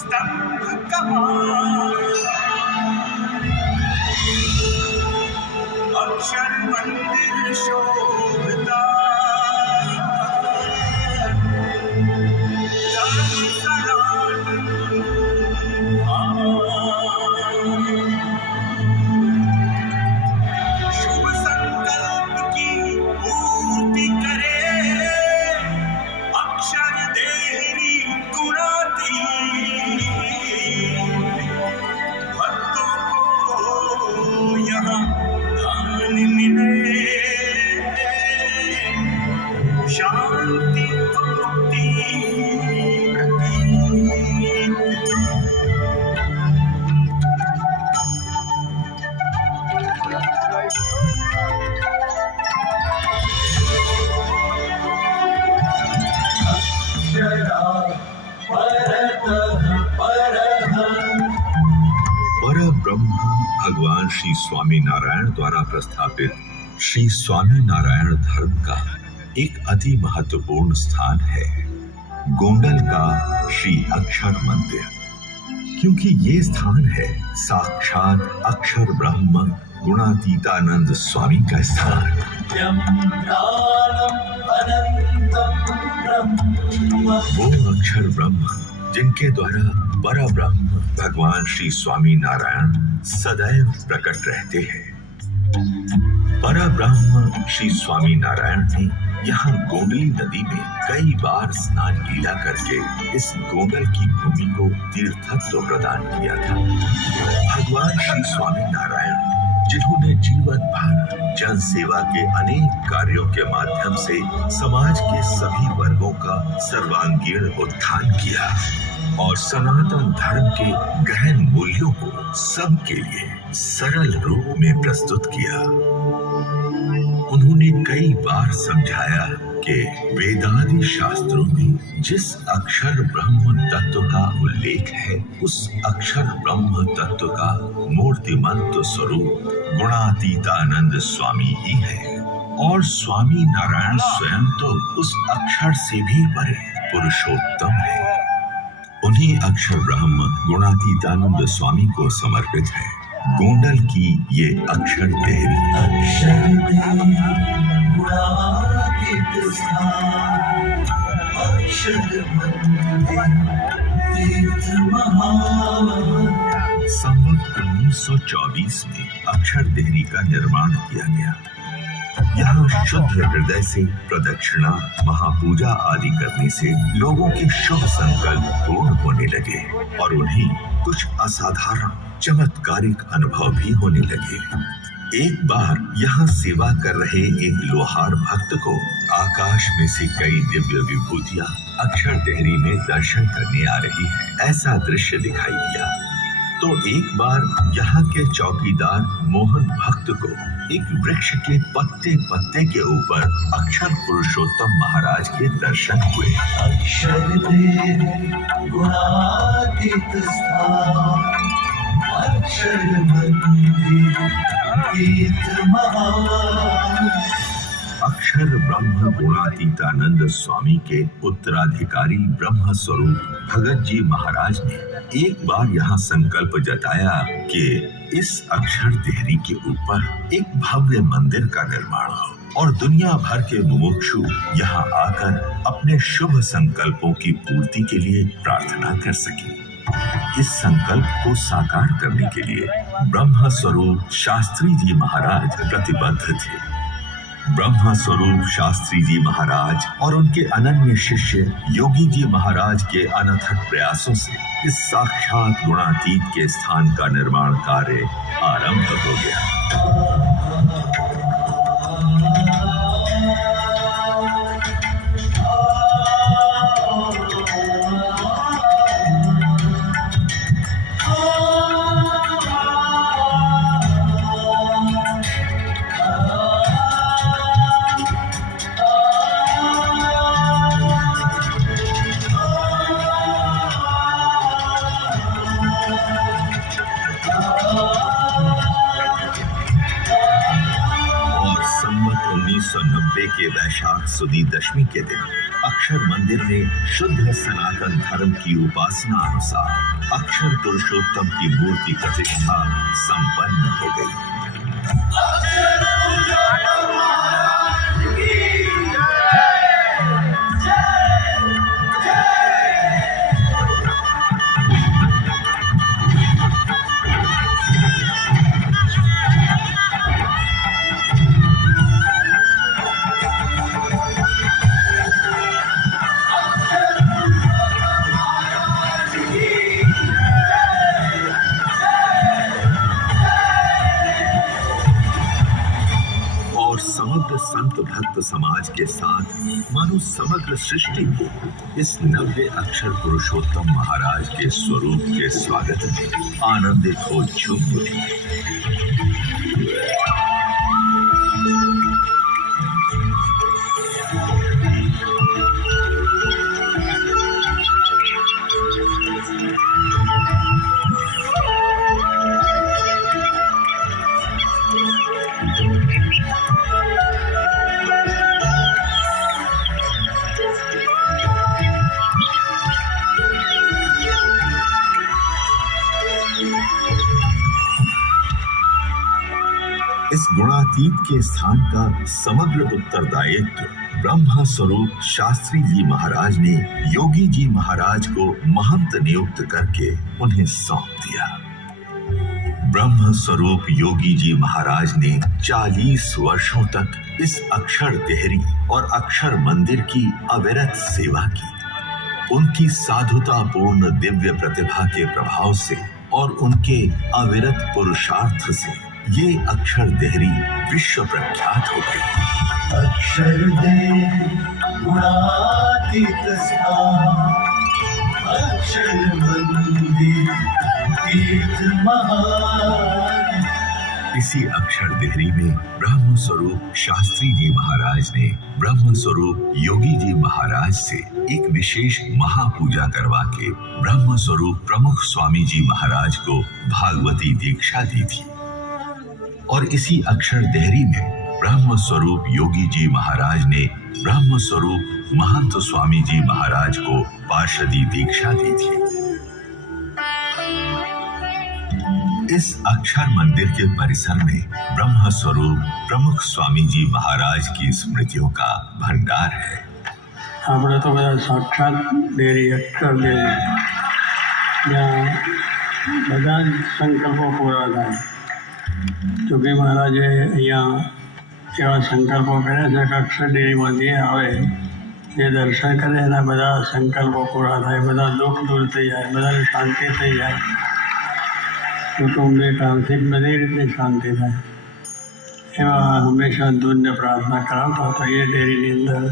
स्तंभ कमान, अक्षर मंदिर शोभता, शुभ संकल्प की पूर्ति करे, अक्षर देहरी गुणाती, भक्तों को यहाँ दान मिले, शांति मुक्ति परब्रह्म भगवान श्री स्वामी नारायण द्वारा प्रस्थापित श्री स्वामी नारायण धर्म का एक अति महत्वपूर्ण स्थान है गोंडल का श्री अक्षर मंदिर, क्योंकि ये स्थान है साक्षात अक्षर ब्रह्म गुणातीतानंद स्वामी का स्थान। वो अक्षर ब्रह्म जिनके द्वारा परब्रह्म भगवान श्री स्वामी नारायण सदैव प्रकट रहते हैं। परब्रह्म श्री स्वामी नारायण ने यहाँ गोंडली नदी में कई बार स्नान लीला करके इस गोंडल की भूमि को तीर्थत्व प्रदान किया था। भगवान श्री स्वामी नारायण जिन्होंने जीवन भर जन सेवा के अनेक कार्यों के माध्यम से समाज के सभी वर्गों का सर्वांगीण उत्थान किया और सनातन धर्म के गहन मूल्यों को सबके लिए सरल रूप में प्रस्तुत किया। उन्होंने कई बार समझाया कि वेदादि शास्त्रों में जिस अक्षर ब्रह्म तत्व का उल्लेख है, उस अक्षर ब्रह्म तत्व का मूर्तिमंत स्वरूप गुणातीतानंद स्वामी ही है और स्वामी नारायण स्वयं तो उस अक्षर से भी परे पुरुषोत्तम है। उन्हीं अक्षर ब्रह्म गुणातीतानंद स्वामी को समर्पित है गोंडल की ये अक्षर देहरी। संवत 1924 में अक्षर देहरी का निर्माण किया गया। यहाँ शुद्ध हृदय से प्रदक्षिणा, महापूजा आदि करने से लोगों के शुभ संकल्प पूर्ण होने लगे और उन्हें कुछ असाधारण चमत्कारिक अनुभव भी होने लगे। एक बार यहाँ सेवा कर रहे एक लोहार भक्त को आकाश में से कई दिव्य विभूतियां अक्षर देहरी में दर्शन करने आ रही है, ऐसा दृश्य दिखाई दिया। तो एक बार यहाँ के चौकीदार मोहन भक्त को एक वृक्ष के पत्ते पत्ते के ऊपर अक्षर पुरुषोत्तम महाराज के दर्शन हुए। अक्षर अक्षर ब्रह्म गुणातीतानंद स्वामी के उत्तराधिकारी ब्रह्म स्वरूप भगत जी महाराज ने एक बार यहाँ संकल्प जताया कि इस अक्षर देहरी के ऊपर एक भव्य मंदिर का निर्माण हो और दुनिया भर के मुमुक्षु यहाँ आकर अपने शुभ संकल्पों की पूर्ति के लिए प्रार्थना कर सके। इस संकल्प को साकार करने के लिए ब्रह्म स्वरूप शास्त्री जी महाराज प्रतिबद्ध थे। ब्रह्म स्वरूप शास्त्री जी महाराज और उनके अनन्य शिष्य योगी जी महाराज के अनथक प्रयासों से इस साक्षात गुणातीत के स्थान का निर्माण कार्य आरंभ हो गया। के वैशाख सुदी दशमी के दिन अक्षर मंदिर में शुद्ध सनातन धर्म की उपासना अनुसार अक्षर पुरुषोत्तम की मूर्ति प्रतिष्ठा संपन्न हो गई। समग्र संत भक्त समाज के साथ मानो समग्र सृष्टि को इस नव्य अक्षर पुरुषोत्तम महाराज के स्वरूप के स्वागत में आनंदित हो झूम उठी। इस गुणातीत के स्थान का समग्र उत्तरदायित्व ब्रह्म स्वरूप शास्त्री जी महाराज ने योगी जी महाराज को महंत नियुक्त करके उन्हें सौंप दिया। ब्रह्म स्वरूप योगी जी महाराज ने 40 वर्षों तक इस अक्षर देहरी और अक्षर मंदिर की अविरत सेवा की। उनकी साधुतापूर्ण दिव्य प्रतिभा के प्रभाव से और उनके अविरत पुरुषार्थ से ये अक्षर देहरी विश्व प्रख्यात हो गई। अक्षर देहरी गुणातीत स्थान, अक्षर मंदिर तीर्थ महान। इसी अक्षर देहरी में ब्रह्म स्वरूप शास्त्री जी महाराज ने ब्रह्म स्वरूप योगी जी महाराज से एक विशेष महापूजा करवा के ब्रह्म स्वरूप प्रमुख स्वामी जी महाराज को भागवती दीक्षा दी थी। और इसी अक्षर देहरी में ब्रह्म स्वरूप योगी जी महाराज ने ब्रह्म स्वरूप महंत स्वामी जी महाराज को पार्षदी दीक्षा दी थी। इस अक्षर मंदिर के परिसर में ब्रह्म स्वरूप प्रमुख स्वामी जी महाराज की स्मृतियों का भंडार है। આપણે તો બધા સાક્ષાત દેરી અક્ષર દેરી જ્યાં બધા જ સંકલ્પો પૂરા થાય। જોગી મહારાજે અહીંયા એવા સંકલ્પો કર્યા છે કે અક્ષર ડેરીમાં જે આવે જે દર્શન કરે એના બધા સંકલ્પો પૂરા થાય, બધા દુઃખ દૂર થઈ જાય, બધાને શાંતિ થઈ જાય, કુટુંબિક આર્થિક બધી રીતે શાંતિ થાય। એવા હંમેશા દૂધને પ્રાર્થના કરાવતા હતા। એ ડેરીની અંદર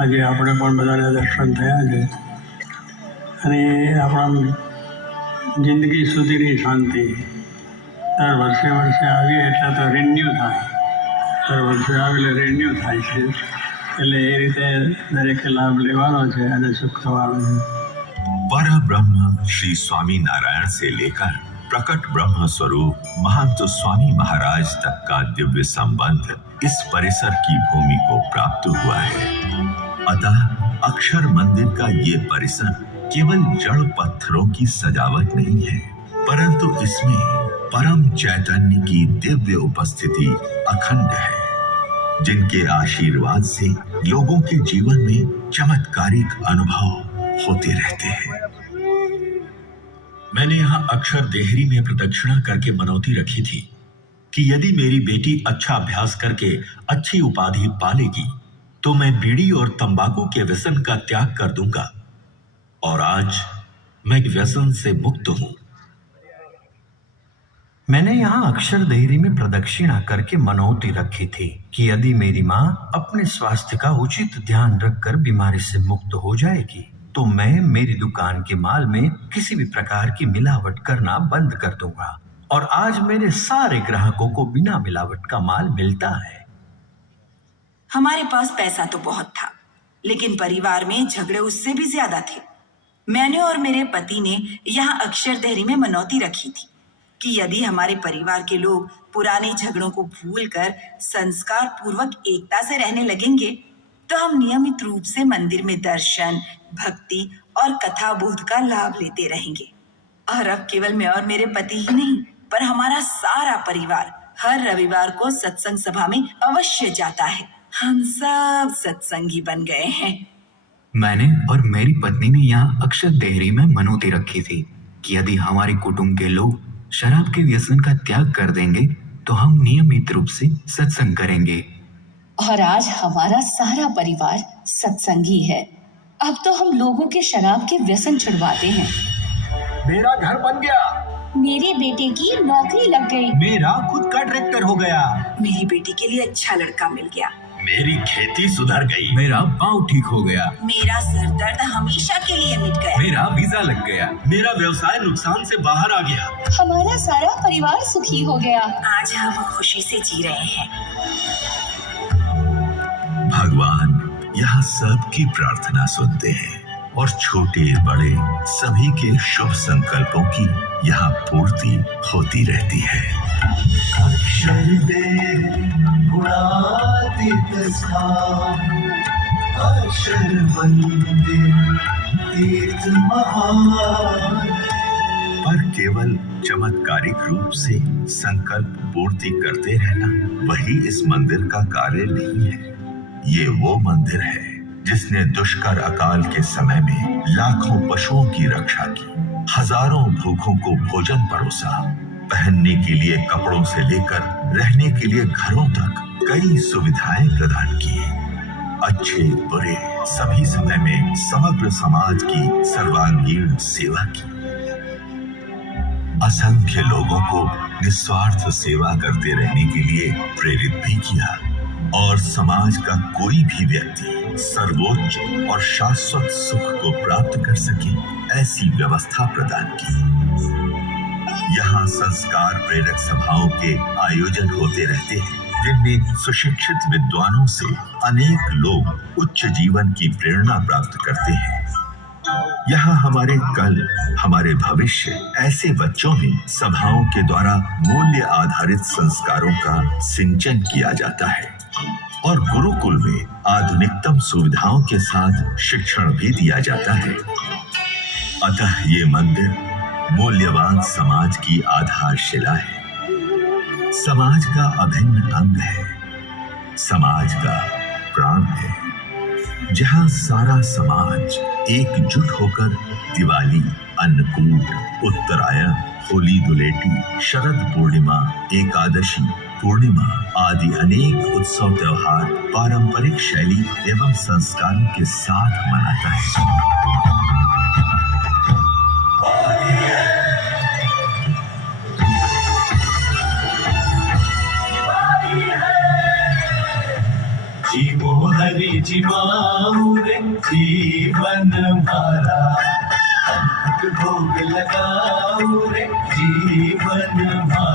આજે આપણે પણ બધાને દર્શન થયા છે અને આપણા જિંદગી સુધીની શાંતિ દર વર્ષે આવીએ એટલે તો રિન્યુ થાય, દર વર્ષે આવેલે રિન્યુ થાય છે, એટલે એ રીતે દરેકે લાભ લેવાનો છે અને સુખ થવાનું છે। पर ब्रह्म श्री स्वामी नारायण से लेकर प्रकट ब्रह्म स्वरूप महंत स्वामी महाराज तक का दिव्य संबंध इस परिसर की भूमि को प्राप्त हुआ है। अतः अक्षर मंदिर का ये परिसर केवल जड़ पत्थरों की सजावट नहीं है, परंतु इसमें परम चैतन्य की दिव्य उपस्थिति अखंड है, जिनके आशीर्वाद से लोगों के जीवन में चमत्कारिक अनुभव होते रहते हैं। मैंने यहाँ अक्षर देहरी में प्रदक्षिणा करके मनौती रखी थी कि यदि मेरी बेटी अच्छा अभ्यास करके अच्छी उपाधि पालेगी तो मैं बीड़ी और तंबाकू के व्यसन का त्याग कर दूंगा, और आज मैं व्यसन से मुक्त हूं। मैंने यहाँ अक्षर देहरी में प्रदक्षिणा करके मनौती रखी थी कि यदि मेरी माँ अपने स्वास्थ्य का उचित ध्यान रखकर बीमारी से मुक्त हो जाएगी तो मैं मेरी दुकान के माल में किसी भी प्रकार की मिलावट करना बंद कर दूंगा, और आज मेरे सारे ग्राहकों को बिना मिलावट का माल मिलता है। हमारे पास पैसा तो बहुत था, लेकिन परिवार में झगड़े उससे भी ज्यादा थे। मैंने और मेरे पति ने यहाँ अक्षर देहरी में मनौती रखी थी कि यदि हमारे परिवार के लोग पुराने झगड़ों को भूलकर संस्कार पूर्वक एकता से रहने लगेंगे तो हम नियमित रूप से मंदिर में दर्शन, भक्ति और कथा बोध का लाभ लेते रहेंगे। और अब केवल मैं और मेरे पति ही नहीं, पर हमारा सारा परिवार हर रविवार को सत्संग सभा में अवश्य जाता है। हम सब सत्संगी बन गए हैं। मैंने और मेरी पत्नी ने यहाँ अक्षर देहरी में मनौती रखी थी कि यदि हमारे कुटुंब के लोग शराब के व्यसन का त्याग कर देंगे तो हम नियमित रूप से सत्संग करेंगे। और आज हमारा सारा परिवार सत्संगी है। अब तो हम लोगों के शराब के व्यसन छुड़वाते हैं। मेरा घर बन गया, मेरे बेटे की नौकरी लग गई, मेरा खुद का ट्रैक्टर हो गया, मेरी बेटी के लिए अच्छा लड़का मिल गया, मेरी खेती सुधर गई, मेरा पाँव ठीक हो गया, मेरा सर दर्द हमेशा के लिए मिट गया, मेरा वीजा लग गया, मेरा व्यवसाय नुकसान से बाहर आ गया, हमारा सारा परिवार सुखी हो गया। आज हम खुशी से जी रहे हैं। भगवान यहाँ सबकी प्रार्थना सुनते हैं और छोटे बड़े सभी के शुभ संकल्पों की यहाँ पूर्ति होती रहती है। अक्षर देहरी गुणातीत स्थान, अक्षर मंदिर तीर्थ महान। पर केवल चमत्कारिक रूप से संकल्प पूर्ति करते रहना वही इस मंदिर का कार्य नहीं है। ये वो मंदिर है जिसने दुष्कर अकाल के समय में लाखों पशुओं की रक्षा की, हजारों भूखों को भोजन परोसा, पहनने के लिए कपड़ों से लेकर रहने के लिए घरों तक कई सुविधाएं प्रदान की। अच्छे बुरे सभी समय में समग्र समाज की सर्वांगीण सेवा की। असंख्य लोगों को निस्वार्थ सेवा करते रहने के लिए प्रेरित भी किया और समाज का कोई भी व्यक्ति सर्वोच्च और शाश्वत सुख को प्राप्त कर सके ऐसी व्यवस्था प्रदान की। यहाँ संस्कार प्रेरक सभाओं के आयोजन होते रहते हैं जिनमें सुशिक्षित विद्वानों से अनेक लोग उच्च जीवन की प्रेरणा प्राप्त करते हैं। यहाँ हमारे कल, हमारे भविष्य ऐसे बच्चों में सभाओं के द्वारा मूल्य आधारित संस्कारों का सिंचन किया जाता है और गुरुकुल में आधुनिकतम सुविधाओं के साथ शिक्षण भी दिया जाता है। अतः ये मंदिर मूल्यवान समाज की आधारशिला है, समाज का अभिन्न अंग है, समाज का प्राण है, जहाँ सारा समाज एकजुट होकर दिवाली, अन्नकूट, उत्तरायण, होली धुलेटी, शरद पूर्णिमा, एकादशी, पूर्णिमा आदि अनेक उत्सव त्योहार पारंपरिक शैली एवं संस्कारों के साथ मनाता है। जीवो हरि जीवाऊ रे जीवन मारा, अंत भोग लगाऊ रे जीवन मारा।